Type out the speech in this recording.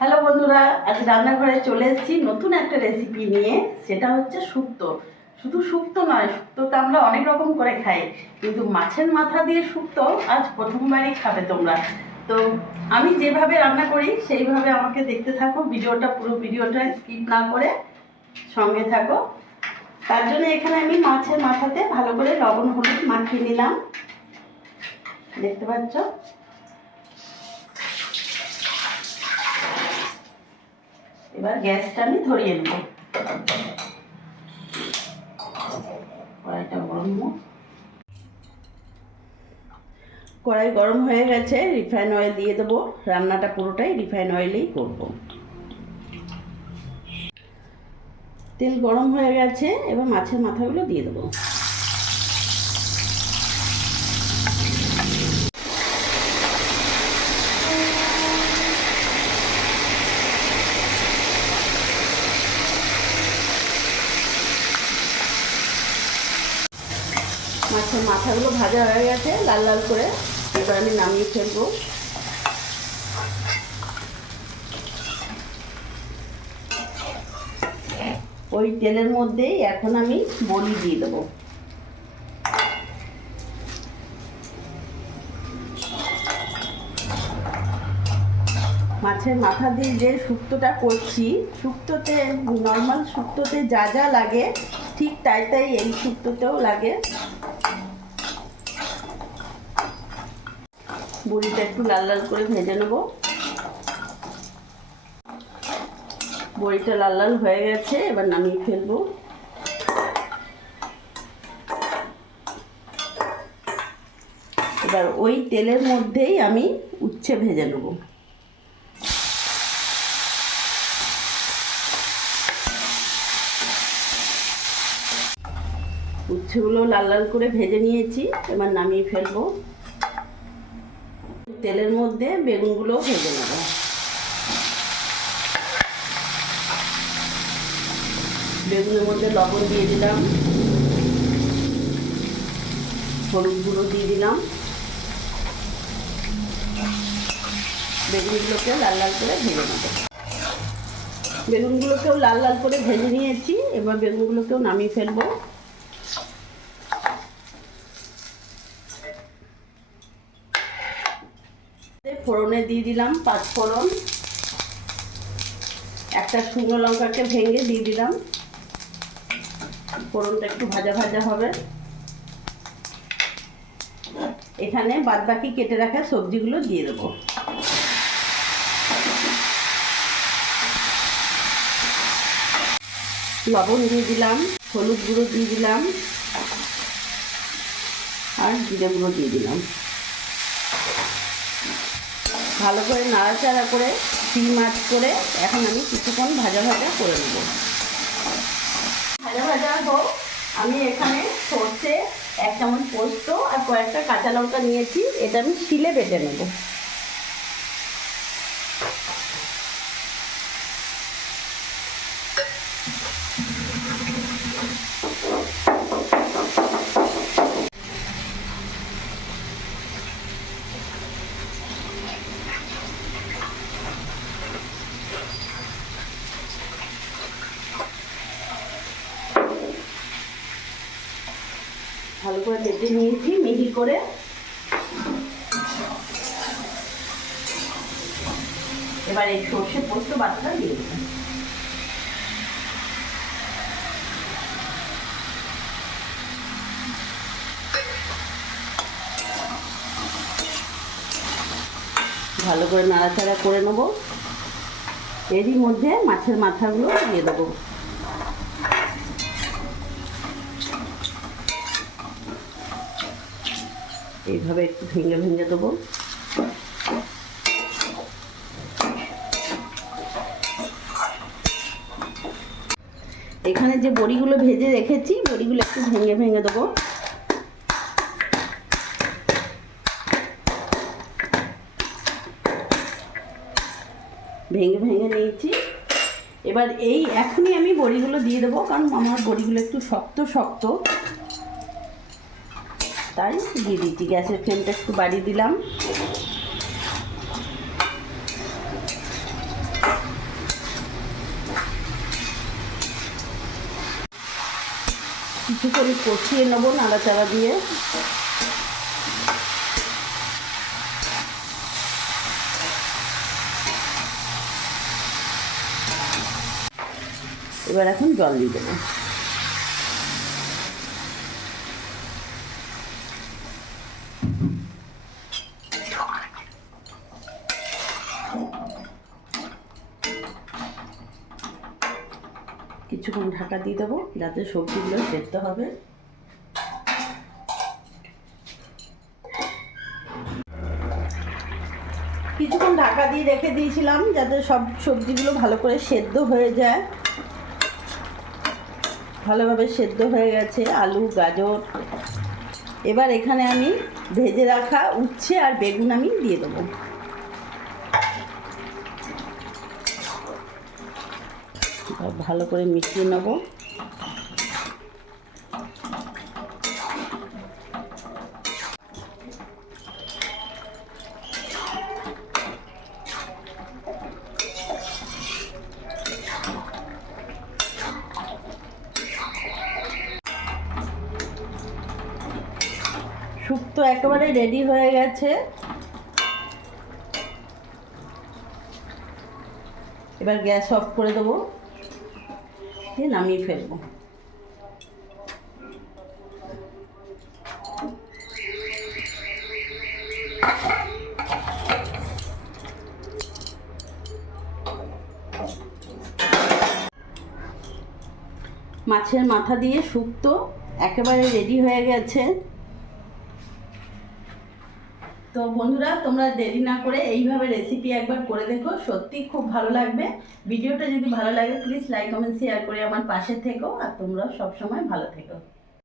Hello বন্ধুরা, আজ রান্নাঘরে চলে এসেছি নতুন একটা রেসিপি নিয়ে। সেটা হচ্ছে শুক্তো। শুধু শুক্তো নয়, শুক্তো তো আমরা অনেক রকম করে খাই, কিন্তু মাছের মাথা দিয়ে শুক্তো আজ প্রথমবারই খাবে তোমরা। তো আমি যেভাবে রান্না করি সেইভাবে আমাকে দেখতে থাকো, পুরো ভিডিওটা স্কিপ না করে সঙ্গে থাকো। তার জন্য এখানে আমি মাছের মাথাতে ভালো করে লবণ হলুদ মাখিয়ে নিলাম, দেখতে পাচ্ছ। এবার গ্যাসটা আমি ধরিয়ে নেব। কড়াই গরম হয়ে গেছে, রিফাইন অয়েল দিয়ে দেবো। রান্নাটা পুরোটাই রিফাইন অয়েলেই করব। তেল গরম হয়ে গেছে, এবার মাছের মাথাগুলো দিয়ে দেবো। মাছের মাথাগুলো ভাজা হয়ে গেছে লাল লাল করে, এবার আমি নামিয়ে ফেলবো। ওই তেলের মধ্যেই এখন আমি বড়ি দিয়ে দেবো। মাছের মাথা দিয়ে যে শুক্তোটা করছি, শুক্তোতে নর্মাল শুক্তোতে যা যা লাগে ঠিক তাই তাই এই শুক্তোতেও লাগে। বড়িটা একটু লাল লাল করে ভেজে নেব। বড়িটা লাল লাল হয়ে গেছে, এবার নামিয়ে ফেলবো। এবার ওই তেলের মধ্যেই আমি উচ্ছে ভেজে নেব। উচ্ছেগুলো লাল লাল করে ভেজে নিয়েছি, এবার নামিয়ে ফেলবো। তেলের মধ্যে বেগুনগুলো ভেজে নেব। বেগুনের মধ্যে লবণ দিয়ে দিলাম, হলুদ গুঁড়ো দিয়ে দিলাম। বেগুনগুলোকে লাল লাল করে ভেজে নেব। বেগুনগুলোকেও লাল লাল করে ভেজে নিয়েছি, এবার বেগুনগুলোকেও নামিয়ে ফেলবো। ফোড়নে দিয়ে দিলাম 5 ফোড়ন, একটা শুকনো লঙ্কাকে ভেঙে দিয়ে দিলাম। ফোড়নটা একটু ভাজা ভাজা হবে। এখানে বাদবাকি কেটে রাখা সবজিগুলো দিয়ে দেবো। লবণ দিয়ে দিলাম, হলুদ গুঁড়ো দিয়ে দিলাম, আর জিরে গুঁড়ো দিয়ে দিলাম। ভালো করে নাড়াচাড়া করে সিম আঁচ করে এখন আমি কিছুক্ষণ ভাজা ভাজা করে নেব। ভাজা ভাজা হোক, আমি এখানে সর্ষে, 1 চামচ পোস্ত আর কয়েকটা কাঁচা লঙ্কা নিয়েছি। এটা আমি শিলে বেটে নেব। ভালো করে বেটে নিয়েছি মিহি করে। এবার এই সর্ষে পোস্ত বাটাটা দিয়ে দিলাম। ভালো করে নাড়াচাড়া করে নেব। এরই মধ্যে মাছের মাথাগুলো দিয়ে দেবো। এইভাবে একটু ভেঙে ভেঙে দেবো। এখানে যে বড়িগুলো ভেজে রেখেছি, বড়িগুলো একটু ভেঙে ভেঙে দেবো। ভেঙে ভেঙে নিয়েছি। এবার এখনই আমি বড়িগুলো দিয়ে দেবো, কারণ আমার বড়িগুলো একটু শক্ত শক্ত, তাই দিয়ে দিচ্ছি। গ্যাসের ফ্লেমটা একটু বাড়িয়ে দিলাম। কিছুক্ষণ কষিয়ে নেবো নাড়াচাড়া দিয়ে। এবার এখন জল দিয়ে দেবো। কিছুক্ষণ ঢাকা দিয়ে দেবো যাতে সবজিগুলো সেদ্ধ হবে। কিছুক্ষণ ঢাকা দিয়ে রেখে দিয়েছিলাম যাতে সব সবজিগুলো ভালো করে সেদ্ধ হয়ে যায়। ভালোভাবে সেদ্ধ হয়ে গেছে আলু, গাজর। এবার এখানে আমি ভেজে রাখা উচ্ছে আর বেগুন আমি দিয়ে দেবো। ভালো করে মিশিয়ে নেব। শুক্তো একেবারে রেডি হয়ে গেছে। এবার গ্যাস অফ করে দেবো, দিয়ে নামিয়ে ফেলবো। মাছের মাথা দিয়ে শুক্তো একেবারে রেডি হয়ে গেছে। তো বন্ধুরা, তোমরা দেরি না করে এইভাবে রেসিপি একবার করে দেখো, সত্যি খুব ভালো লাগবে। ভিডিওটা যদি ভালো লাগে প্লিজ লাইক, কমেন্ট, শেয়ার করে আমার পাশে থেকো। আর তোমরা সবসময় ভালো থেকো।